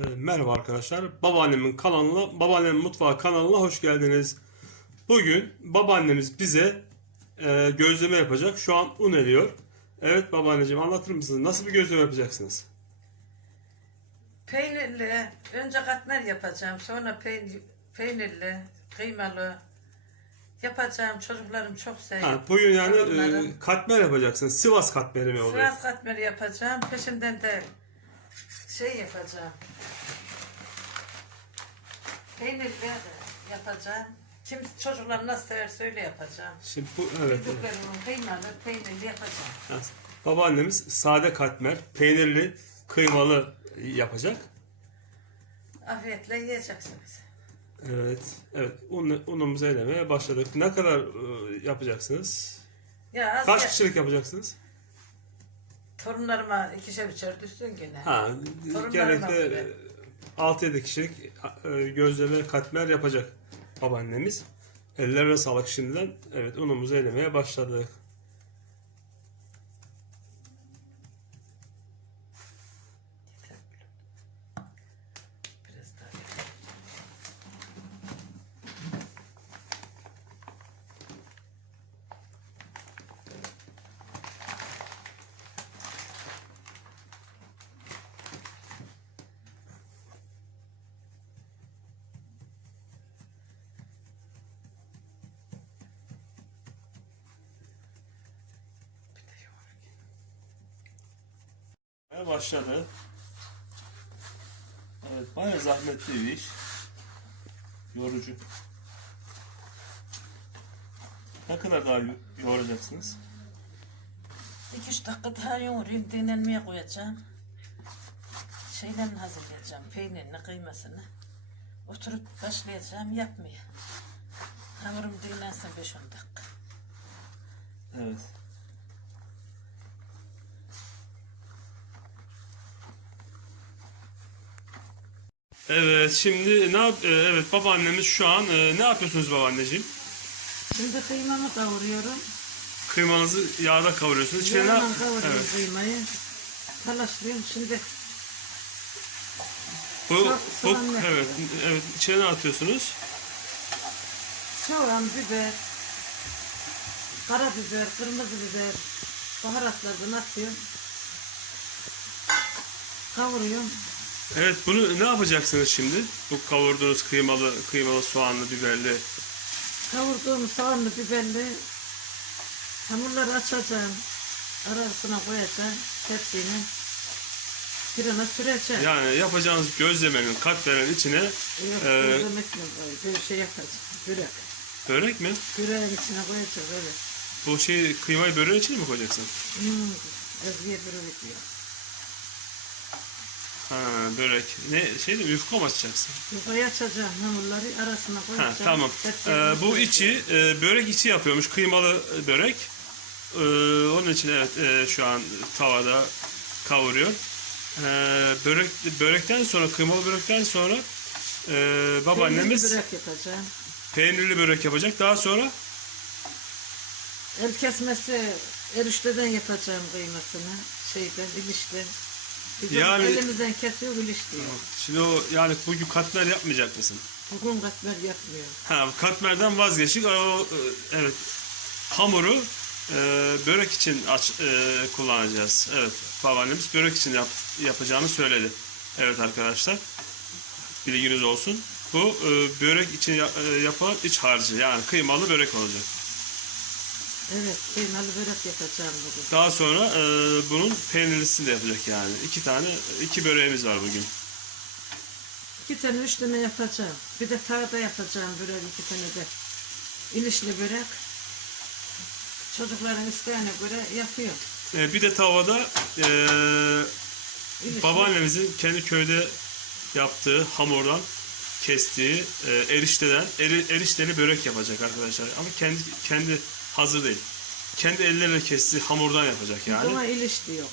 Ee, Merhaba arkadaşlar. Babaannemin kanalına, babaannemin mutfağı kanalına hoş geldiniz. Bugün babaannemiz bize e, gözleme yapacak. Şu an un eriyor. Evet babaanneciğim anlatır mısınız? Nasıl bir gözleme yapacaksınız? Peynirli, önce katmer yapacağım, sonra peynir, peynirli, kıymalı yapacağım. Çocuklarım çok seviyor. Ha, bugün yani e, katmer yapacaksınız. Sivas katmeri mi oluyor? Sivas katmeri yapacağım, peşinden de şey yapacağım. Peynirli yapacağım. Kim çocuklar nasıl sever söyle yapacağım. Şimdi bu evet. evet. Çocuklarımın kıymalı, peynirli yapacağım. Yani Babaannemiz sade katmer, peynirli, kıymalı yapacak. Afiyetle yiyeceksiniz. Evet, evet. Un, unumuzu elemeye başladık. Ne kadar e, yapacaksınız? Ya az Kaç ya- kişilik yapacaksınız? Torunlarıma ikişer üçer düşsün gene. Ha, Sorunlarına genellikle göre. 6-7 kişilik e, gözleme katmer yapacak babaannemiz. Ellerine sağlık şimdiden. Evet unumuzu elemeye başladık. Biraz daha. Başladı. Evet bayağı zahmetli bir iş. Yorucu. Ne kadar daha yo- yoğuracaksınız? 2-3 dakika daha yoğurayım, dinlenmeye koyacağım. Şeylerini hazırlayacağım, peynirini, kıymasını. Oturup başlayacağım yapmaya. Hamurum dinlensin 5-10 dakika. Evet. Evet şimdi ne yap e, evet babaannemiz şu an e, ne yapıyorsunuz babaanneciğim? Şimdi kıymamı kavuruyorum. Kıymanızı yağda kavuruyorsunuz. İçine ne? Yağla kavuruyorum Evet. kıymayı. Talaşlıyorum şimdi. Bu, bu evet evet içine ne atıyorsunuz? Soğan, biber, karabiber, kırmızı biber, baharatlardan atıyorum. Kavuruyorum. Evet bunu ne yapacaksınız şimdi? Bu kavurduğunuz kıymalı kıymalı soğanlı biberli. Kavurduğum soğanlı, biberli hamurları açacağım. Arasına koyacağım. Tepsiyle fırına süreceğim. Yani yapacağınız gözlemenin katmerin içine Yok, Ee, gözlemekle böyle şey yapacağım. Börek. börek mi? Böreğin içine koyacağım evet. Bu şeyi kıymayı böreğin içine mi koyacaksın? Hmm, Ezgiye börek diyor. Ha börek. Ne şeyde yufka mı açacaksın? Yukarı açacağım hamurları arasına koyacağım. Ha tamam. Ee, bu içi e, börek içi yapıyormuş kıymalı börek. Ee, onun için evet e, şu an tavada kavuruyor. Ee, börek börekten sonra kıymalı börekten sonra e, babaannemiz Peynirli börek yapacağım. peynirli börek yapacak. Daha sonra El kesmesi erişteden yapacağım kıymasını. Şeyden, ilişten. De Yani- elimizden kesiyor, iliş diyor. şimdi o yani bugün katmer yapmayacak mısın? Bugün katmer yapmıyor. Ha katmerden vazgeçtik. O, e, evet hamuru e, börek için aç, e, kullanacağız. Evet babaannemiz börek için yap, yapacağını söyledi. Evet arkadaşlar bilginiz olsun. Bu e, börek için ya- e, yapılan iç harcı yani kıymalı börek olacak. Evet, kıymalı börek yapacağım bugün. Daha sonra e, bunun peynirlisini de yapacak yani. İki tane iki böreğimiz var bugün. İki tane, üç tane yapacağım. Bir de tavada yapacağım börek, iki tane de. İlişli börek. Çocukların isteğine göre yapıyor. E, bir de tavada e, İlişli. Babaannemizin kendi köyde yaptığı hamurdan kestiği e, erişteden eri, erişteli börek yapacak arkadaşlar. Ama kendi kendi hazır değil. Kendi elleriyle kestiği hamurdan yapacak yani. Buna iliş diyor.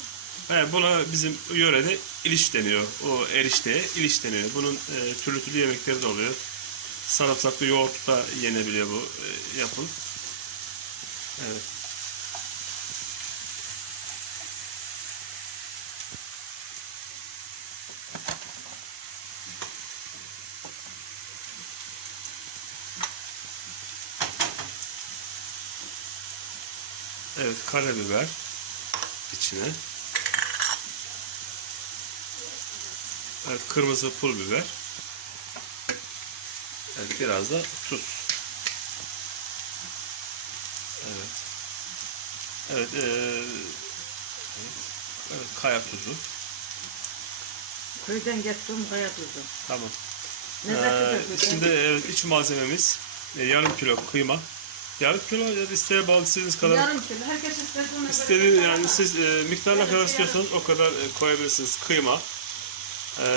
Evet, buna bizim yörede iliş deniyor. O erişteye iliş deniyor. Bunun e, türlü türlü yemekleri de oluyor. Sarımsaklı yoğurt da yenebiliyor bu e, yapım. Evet. Evet karabiber içine. Evet kırmızı pul biber. Evet biraz da tuz. Evet. Evet, eee, evet kaya tuzu. Köyden getirdim kaya tuzu. Tamam. Ee, şimdi evet iç malzememiz yarım kilo kıyma. Yarım kilo ya da isteğe bağlı istediğiniz kadar. Yarım kilo. Herkes istediğine göre İstediğiniz yani siz e, miktar ne kadar istiyorsanız o kadar e, koyabilirsiniz. Kıyma, e,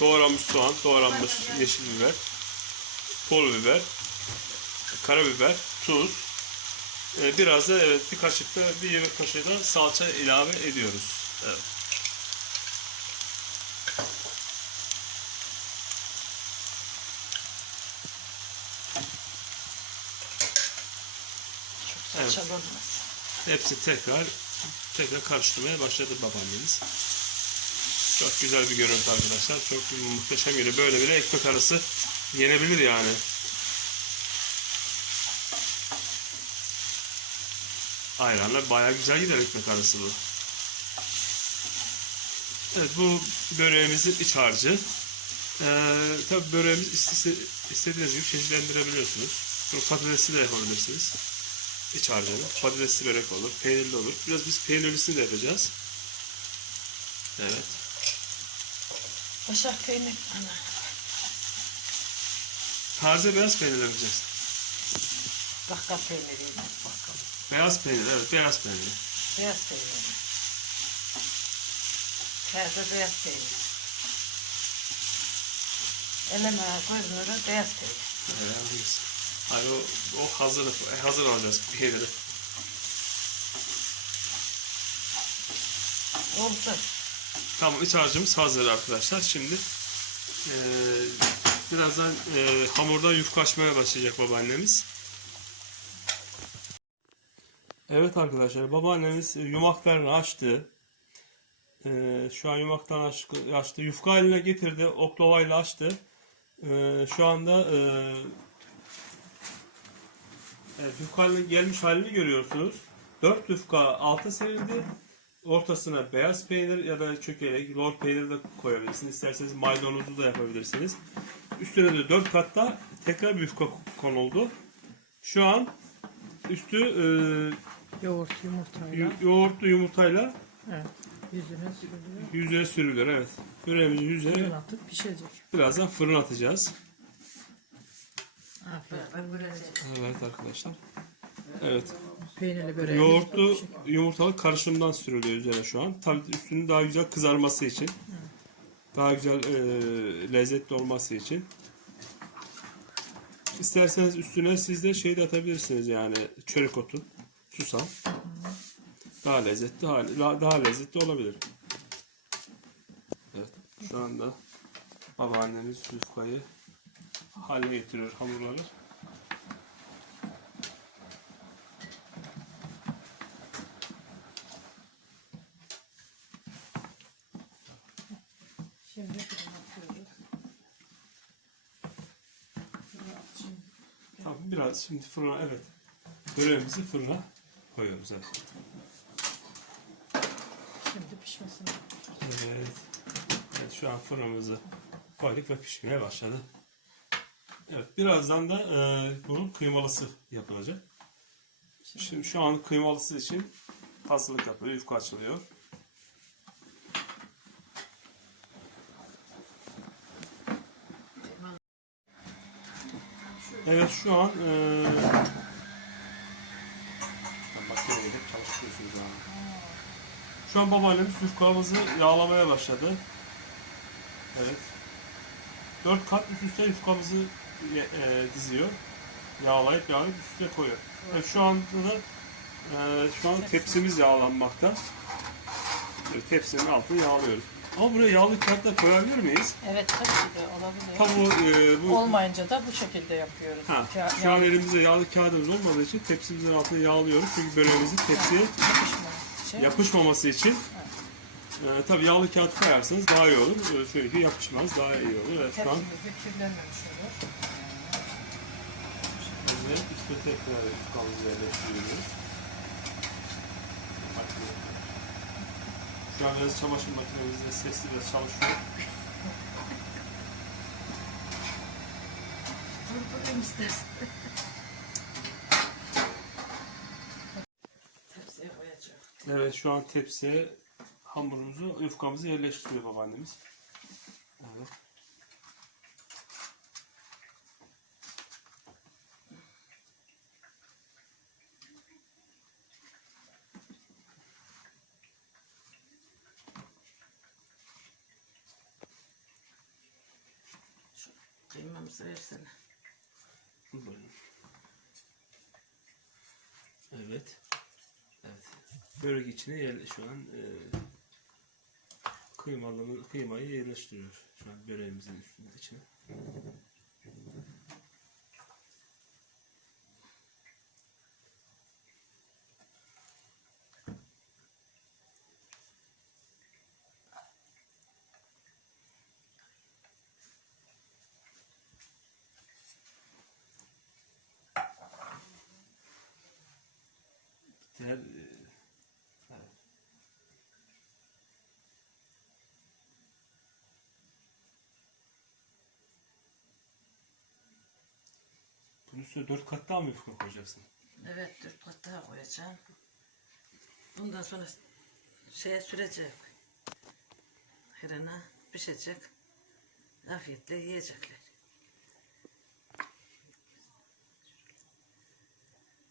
doğranmış soğan, doğranmış yeşil biber, pul biber, karabiber, tuz. E, biraz da evet bir kaşık da bir yemek kaşığı da salça ilave ediyoruz. Evet. Olmaz. Hepsi tekrar tekrar karıştırmaya başladı babaannemiz. Çok güzel bir görüntü arkadaşlar. Çok muhteşem geliyor. Böyle bile ekmek arası yenebilir yani. Ayranla bayağı güzel gider ekmek arası bu. Evet bu böreğimizin iç harcı. Ee, tabii böreğimiz iste- istediğiniz gibi çeşitlendirebiliyorsunuz. Bunu patatesli de yapabilirsiniz iç harcını. Patatesli börek olur, peynirli olur. Biraz biz peynirlisini de yapacağız. Evet. Başak peynir. Ana. Taze beyaz peynir yapacağız. Bakka peyniriyle. Bakka. Beyaz peynir, evet beyaz peynir. Beyaz peynir. Taze beyaz peynir. Eleme koyduğunda beyaz peynir. Beyaz Hayır o, o hazır, hazır alacağız peyniri. Oldu. Tamam iç harcımız hazır arkadaşlar. Şimdi eee, birazdan eee hamurda yufka açmaya başlayacak babaannemiz. Evet arkadaşlar babaannemiz e, yumaklarını açtı. Eee, şu an yumaktan aç- açtı. Yufka haline getirdi. Oklavayla açtı. Eee, şu anda eee Evet, gelmiş halini görüyorsunuz. 4 yufka alta serildi. Ortasına beyaz peynir ya da çökelek, lor peynir de koyabilirsiniz. İsterseniz maydanozu da yapabilirsiniz. Üstüne de 4 katta tekrar bir yufka konuldu. Şu an üstü e, Yoğurt yumurtayla yo- yoğurtlu yumurtayla evet, yüzüne sürülüyor. yüzeye sürülüyor. Evet. Böreğimizin Fırın yüzeye atıp pişecek. birazdan fırına atacağız. Evet arkadaşlar. Evet. Peynirli böreği. Yoğurtlu yumurtalı karışımdan sürülüyor üzerine şu an. Tabii üstünün daha güzel kızarması için. Daha güzel e, lezzetli olması için. İsterseniz üstüne siz de şey de atabilirsiniz yani çörek otu, susam. Daha lezzetli daha daha lezzetli olabilir. Evet. Şu anda babaannemiz yufkayı haline getiriyor hamurları. Şimdi. Tamam biraz şimdi fırına evet. Böreğimizi fırına koyuyoruz evet. Şimdi pişmesini Evet. Evet şu an fırınımızı koyduk ve pişmeye başladı. Evet birazdan da e, bunun kıymalısı yapılacak. Şimdi şu an kıymalısı için hazırlık yapılıyor, yufka açılıyor. Evet şu an e, makineye gidip çalıştırıyorsunuz abi. Şu an babaannemiz yufkamızı yağlamaya başladı. Evet. Dört kat üst üste yufkamızı e, diziyor. Yağlayıp yağlayıp üst üste koyuyor. Evet, şu anda da e, şu an tepsimiz yağlanmakta. Evet, tepsinin altını yağlıyoruz. Ama buraya yağlı kağıtla koyabilir miyiz? Evet tabii ki de olabilir. Tabi bu, e, bu Olmayınca da bu şekilde yapıyoruz. ha, Ka- şu an elimizde yağlı kağıdımız olmadığı için tepsimizin altını yağlıyoruz. Çünkü böreğimizin tepsiye yapışmaması için. yapışmaması için e, tabii yağlı kağıt koyarsanız daha iyi olur. E, şöyle ki yapışmaz daha iyi olur. Evet, Tepsimiz de kirlenmemiş olur. Evet, üstüne tekrar yufkamızı yerleştiriyoruz. Şu an biraz çamaşır makinemizde sesli biraz çalışıyor. Durdurayım istersen. Evet şu an tepsiye hamurumuzu, yufkamızı yerleştiriyor babaannemiz. Evet. Buyurun. Evet. Evet. Börek içine yer, şu an e, kıymalı, kıymayı yerleştiriyor. Şu an böreğimizin üstünde içine. Diğer e, evet. Bunun üstüne dört kat daha mı yufka koyacaksın? Evet dört kat daha koyacağım. Bundan sonra şeye sürecek. Fırına pişecek. Afiyetle yiyecekler.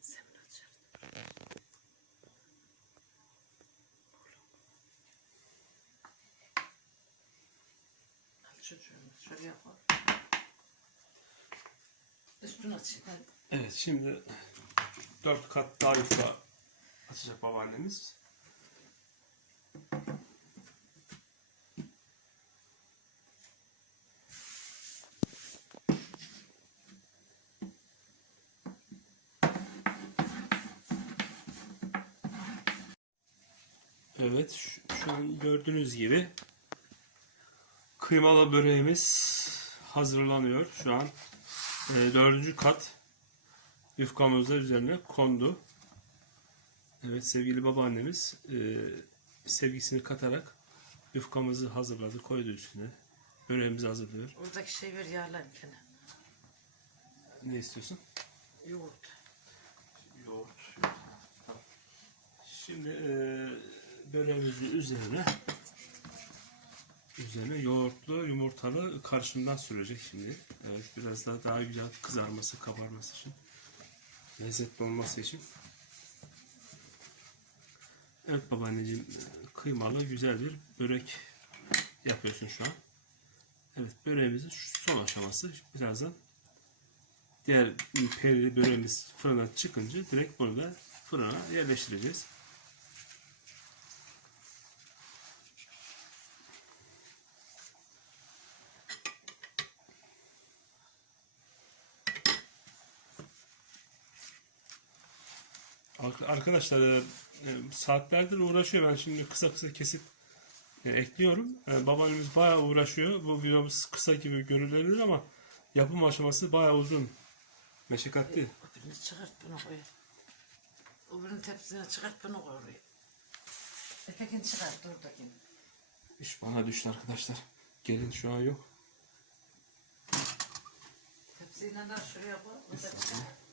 Sen bunu açar. Al çocuğum şuraya koy. Üstünü açayım. Evet şimdi dört kat daha yufka açacak babaannemiz. Evet şu, şu an gördüğünüz gibi kıymalı böreğimiz hazırlanıyor şu an. E, dördüncü kat yufkamız da üzerine kondu. Evet sevgili babaannemiz e, sevgisini katarak yufkamızı hazırladı, koydu üstüne. Böreğimizi hazırlıyor. Oradaki şey ver yağlan kenara. Ne istiyorsun? Yoğurt. Yoğurt. Şimdi e, böreğimizin üzerine üzerine yoğurtlu yumurtalı karışımdan sürecek şimdi. Evet biraz daha daha güzel kızarması, kabarması için. Lezzetli olması için. Evet babaanneciğim e, kıymalı güzel bir börek yapıyorsun şu an. Evet böreğimizin son aşaması birazdan diğer peynirli böreğimiz fırına çıkınca direkt bunu da fırına yerleştireceğiz. Arkadaşlar e, e, saatlerdir uğraşıyor. Ben şimdi kısa kısa kesip e, ekliyorum. E, babaannemiz bayağı uğraşıyor. Bu videomuz kısa gibi görülebilir ama yapım aşaması bayağı uzun. Meşakkatli. Öbürünü çıkart bunu koy. Öbürünün tepsisine çıkart bunu koy oraya. Ötekini çıkart oradakini. İş bana düştü arkadaşlar. Gelin şu an yok. Tepsiyle de şuraya koy. o da çıkart.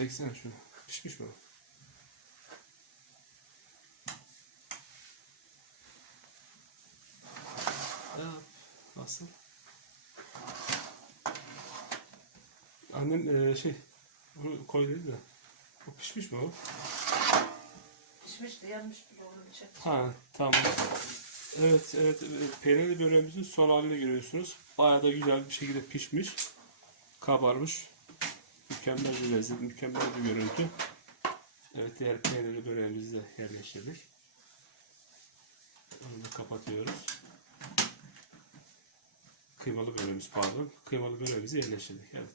Çeksene şunu. Pişmiş mi? o? Ya, Nasıl? Annem e, şey bunu koy dedi de. O pişmiş mi o? Pişmiş de yanmış bir onu çek. Ha tamam. Evet evet evet. peynirli böreğimizin son halini görüyorsunuz. Bayağı da güzel bir şekilde pişmiş. Kabarmış. Mükemmel bir lezzet, mükemmel bir görüntü. Evet diğer peynirli böreğimizi de yerleştirdik. Onu da kapatıyoruz. Kıymalı böreğimiz pardon. Kıymalı böreğimizi yerleştirdik. Evet.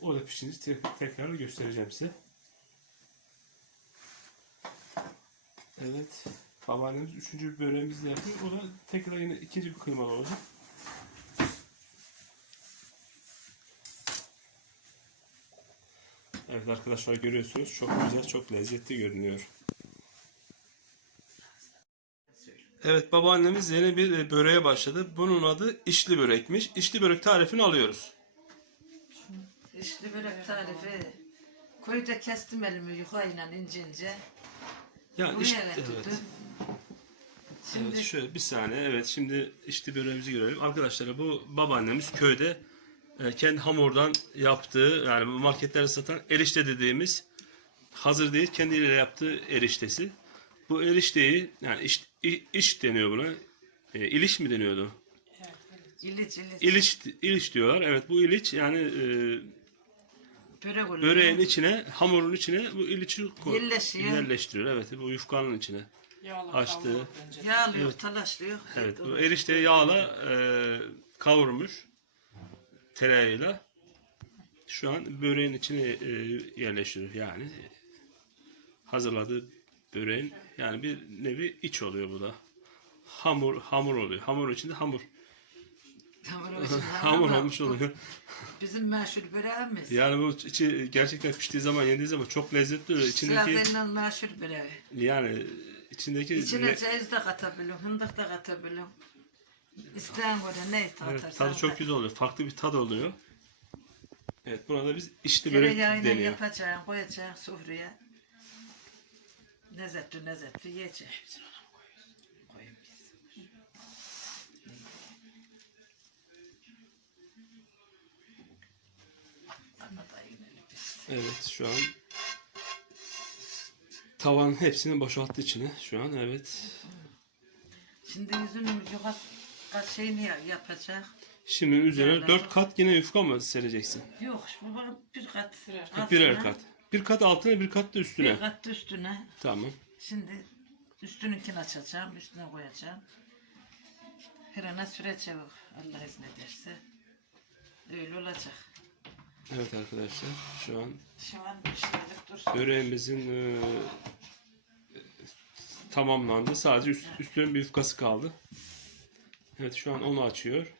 O da pişince te- tekrar göstereceğim size. Evet. Babaannemiz üçüncü bir böreğimizi de. O da tekrar yine ikinci bir kıymalı olacak. Evet arkadaşlar görüyorsunuz çok güzel, çok lezzetli görünüyor. Evet babaannemiz yeni bir e, böreğe başladı. Bunun adı içli börekmiş. İçli börek tarifini alıyoruz. İşte börek tarifi. Köyde kestim elimi yukayla ince ince. Yani işte, evet. Şimdi Evet şöyle bir saniye. Evet şimdi içli böreğimizi görelim. Arkadaşlar bu babaannemiz köyde kendi hamurdan yaptığı yani bu marketlerde satan erişte dediğimiz hazır değil kendiyle yaptığı eriştesi. Bu erişteyi yani iş, iş deniyor buna. E, iliş mi deniyordu? iliç iliç. İliç, iliç diyorlar. Evet bu iliç yani e, Börek oluyor. böreğin içine hamurun içine bu iliçi Yerleşiyor. yerleştiriyor. Evet bu yufkanın içine. Yağla Açtı. Yağlıyor, talaşlıyor. Evet bu erişteyi yağla e, kavurmuş tereyağıyla şu an böreğin içine e, yerleştiriyor yani hazırladığı böreğin yani bir nevi iç oluyor bu da hamur hamur oluyor hamur içinde hamur Hamur, olsun, hamur olmuş oluyor Bizim meşhur böreğimiz. yani bu içi gerçekten piştiği zaman yendiği zaman çok lezzetli oluyor içindeki Siyafenle meşhur böreği. yani içindeki İçine ceviz de katabiliyorum, hındık da katabiliyorum. İsteyen göre ne katarsan. evet, tadı çok güzel oluyor farklı bir tad oluyor evet buna da biz içli börek Tereyağıyla deniyor yapacağım, koyacağım sofraya. Lezzetli lezzetli yiyeceğim. Koyayım biz. Ama da yine biz. Evet şu an tavanın hepsini boşalttı içine şu an evet. Şimdi yüzünün yukarı kaç şeyini ya- yapacak. Şimdi üzerine Yani- dört kat yine yufka mı sereceksin? Yok bu bak bir kat. Birer. altına, Birer kat. Bir kat altına bir kat da üstüne. Bir kat da üstüne. Tamam. Şimdi üstününkini açacağım, üstüne koyacağım. Herana süreceğim Allah izin ederse. Öyle olacak. Evet arkadaşlar şu an Şu an şimdilik dursun. böreğimizin e, tamamlandı. Sadece üst, üstünün bir yufkası kaldı. Evet şu an onu açıyor.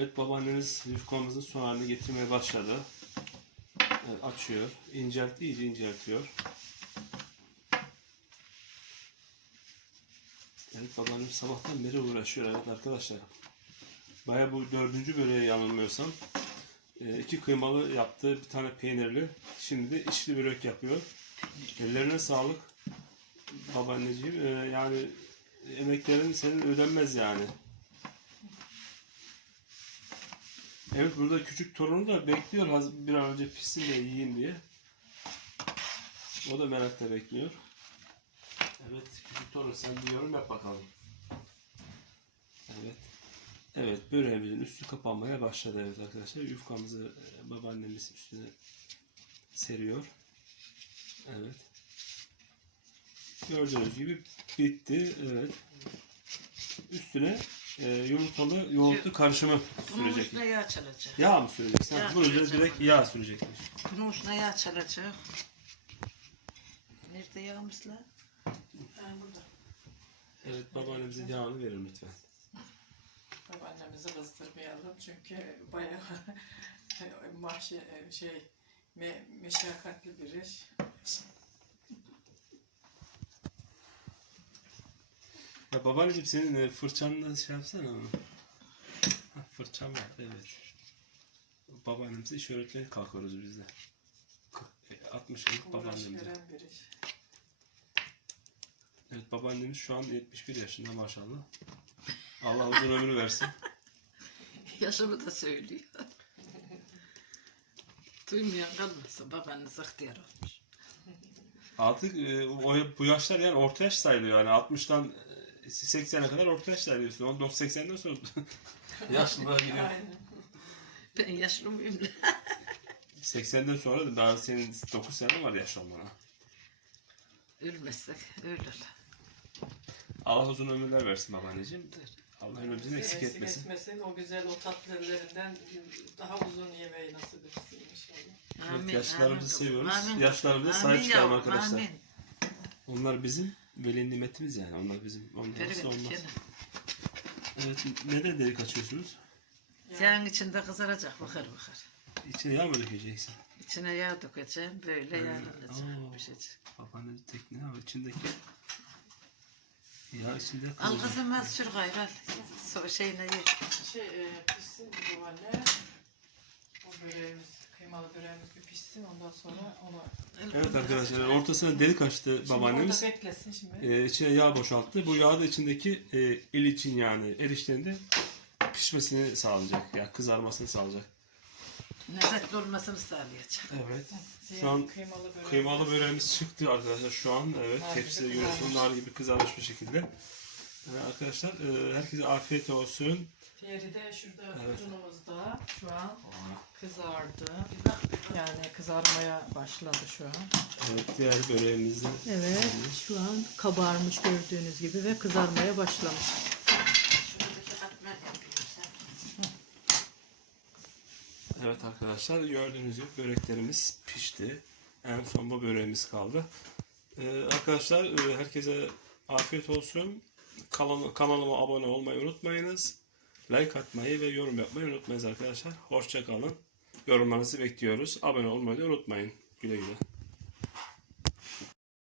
Evet babaanneniz yufkamızın son haline getirmeye başladı. Evet, açıyor. İncelt, iyice inceltiyor. Evet babaannem sabahtan beri uğraşıyor evet arkadaşlar. Baya bu dördüncü böreğe yanılmıyorsam. e, iki kıymalı yaptı, bir tane peynirli. Şimdi de içli börek yapıyor. Ellerine sağlık babaanneciğim. E, yani emeklerin senin ödenmez yani. Evet burada küçük torunu da bekliyor bir an önce pişsin de yiyeyim diye. O da merakla bekliyor. Evet küçük torun sen bir yorum yap bakalım. Evet. Evet böreğimizin üstü kapanmaya başladı evet arkadaşlar. Yufkamızı e, babaannemiz üstüne seriyor. Evet. Gördüğünüz gibi bitti. Evet. Üstüne e, yumurtalı yoğurtlu karışımı Bunun sürecek. üstüne yağ çalacak. Yağ mı süreceksin? Yağ Bunun üzerine süreceğim. direkt yağ süreceksin. Bunun üstüne yağ çalacak. Nerede yağımız lan? Ha, burada. Evet babaannemize yağını verin lütfen. Babaannemizi kızdırmayalım çünkü bayağı mahşe şey me, meşakkatli bir iş. Ya babaanneciğim senin e, fırçanla şey yapsana onu. Ha, fırçam var evet. Babaannemize iş öğretmeye kalkıyoruz biz de. Kırk- e, 60 yıllık iş. Evet babaannemiz şu an 71 yaşında maşallah. Allah uzun ömür versin. Yaşımı da söylüyor. Duymayan kalmasın. Babanız ihtiyar olmuş. Artık e, o, bu yaşlar yani orta yaş sayılıyor. Yani 60'tan e, 80'e kadar orta yaş sayılıyorsun. 19-80'den sonra yaşlılığa giriyor. Aynen. Ben yaşlı mıyım lan? 80'den sonra da daha senin 9 sene var yaş olmana. Ölmezsek öyle. Allah uzun ömürler versin babaanneciğim. Allah ömrümüzü eksik etmesin. etmesin. O güzel o tatlı ellerinden daha uzun yemeği nasip etsin inşallah. Evet, yaşlılarımızı amin. seviyoruz. Amin sahip çıkalım yavrum, arkadaşlar. Amin. Onlar bizim veli nimetimiz yani. Onlar bizim. Onlar olmazsa olmaz. gene. Evet, neden delik açıyorsunuz? Yağın içinde kızaracak bakır bakır. İçine yağ mı dökeceksin? İçine yağ dökeceğim. Böyle yağlanacak. Aa. Pişecek. Babaannemin tekne ama içindeki yağ içinde Al kalacak. kızım az sür gayrı al. So şeyine ye. Şey e, pişsin bu babaanne. O böreğimiz, kıymalı böreğimiz bir pişsin ondan sonra onu Evet arkadaşlar ortasına delik açtı Şimdi babaannemiz. orada beklesin şimdi. Ee, içine yağ boşalttı. Bu yağ da içindeki e, il için yani eriştenin pişmesini sağlayacak. Yani kızarmasını sağlayacak. Lezzetli olmasını sağlayacak. Evet. Diğer Şu an kıymalı böreğimiz. Kıymalı böreğimiz çıktı arkadaşlar şu an. Evet Nar gibi tepside görüyorsunuz kızarmış. nar gibi kızarmış bir şekilde. Ee, arkadaşlar e, herkese afiyet olsun. Diğeri de şurada Evet. fırınımızda şu an kızardı. Yani kızarmaya başladı şu an. Evet diğer böreğimizi Evet şu an kabarmış gördüğünüz gibi ve kızarmaya başlamış. Evet arkadaşlar gördüğünüz gibi böreklerimiz pişti. En son bu böreğimiz kaldı. Ee, arkadaşlar e, herkese afiyet olsun. Kanal, kanalıma abone olmayı unutmayınız. Like atmayı ve yorum yapmayı unutmayınız arkadaşlar. Hoşça kalın. Yorumlarınızı bekliyoruz. Abone olmayı da unutmayın. Güle güle.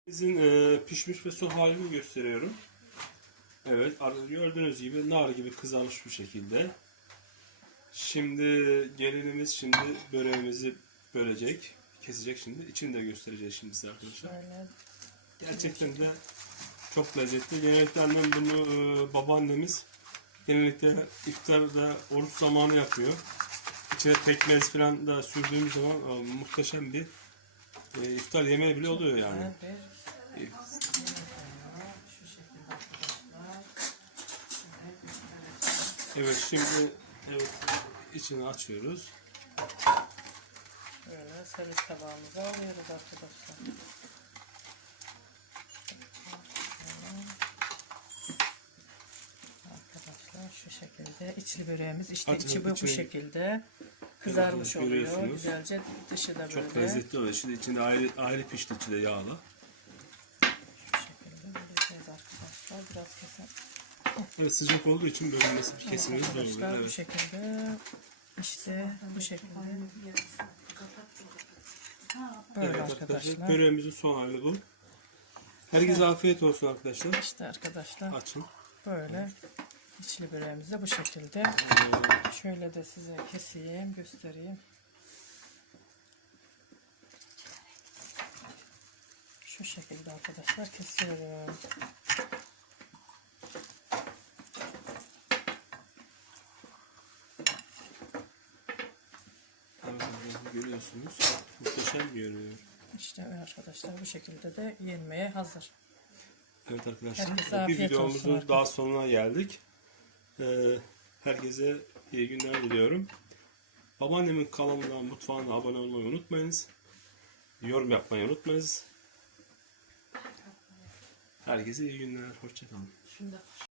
Bizim e, pişmiş ve son halini gösteriyorum. Evet gördüğünüz gibi nar gibi kızarmış bir şekilde. Şimdi gelinimiz şimdi böreğimizi bölecek. Kesecek şimdi. İçini de göstereceğiz şimdi size arkadaşlar. Böyle Gerçekten de çok lezzetli. Genellikle annem bunu e, babaannemiz genellikle iftarda oruç zamanı yapıyor. İçine pekmez falan da sürdüğümüz zaman e, muhteşem bir e, iftar yemeği bile oluyor yani. E. Evet şimdi evet içini açıyoruz. Böyle servis tabağımıza alıyoruz. Arkadaşlar şu şekilde içli böreğimiz işte Açın, içi bu, bu içini- şekilde kızarmış Evet, oluyor. görüyorsunuz. Güzelce dışı da böyle. Çok lezzetli oluyor. Şimdi içinde ayrı, ayrı pişti içi de yağlı. Şu şekilde böleceğiz arkadaşlar. Biraz kesin. Evet sıcak olduğu için bölünmesi bir kesimimiz zor oluyor. Arkadaşlar bu Evet. şekilde işte bu şekilde böyle Evet arkadaşlar. arkadaşlar böreğimizin son hali bu. Herkese afiyet olsun arkadaşlar. İşte arkadaşlar Açın. böyle içli böreğimiz de bu şekilde. Şöyle de size keseyim, göstereyim. Şu şekilde arkadaşlar kesiyorum. Görüyorsunuz. Muhteşem görünüyor. İşte arkadaşlar bu şekilde de yenmeye hazır. Evet arkadaşlar Herkese bir videomuzun daha sonuna geldik. Ee, herkese iyi günler diliyorum. Babaannemin kanalına, mutfağına abone olmayı unutmayınız. Yorum yapmayı unutmayınız. Herkese iyi günler. Hoşçakalın. Şunda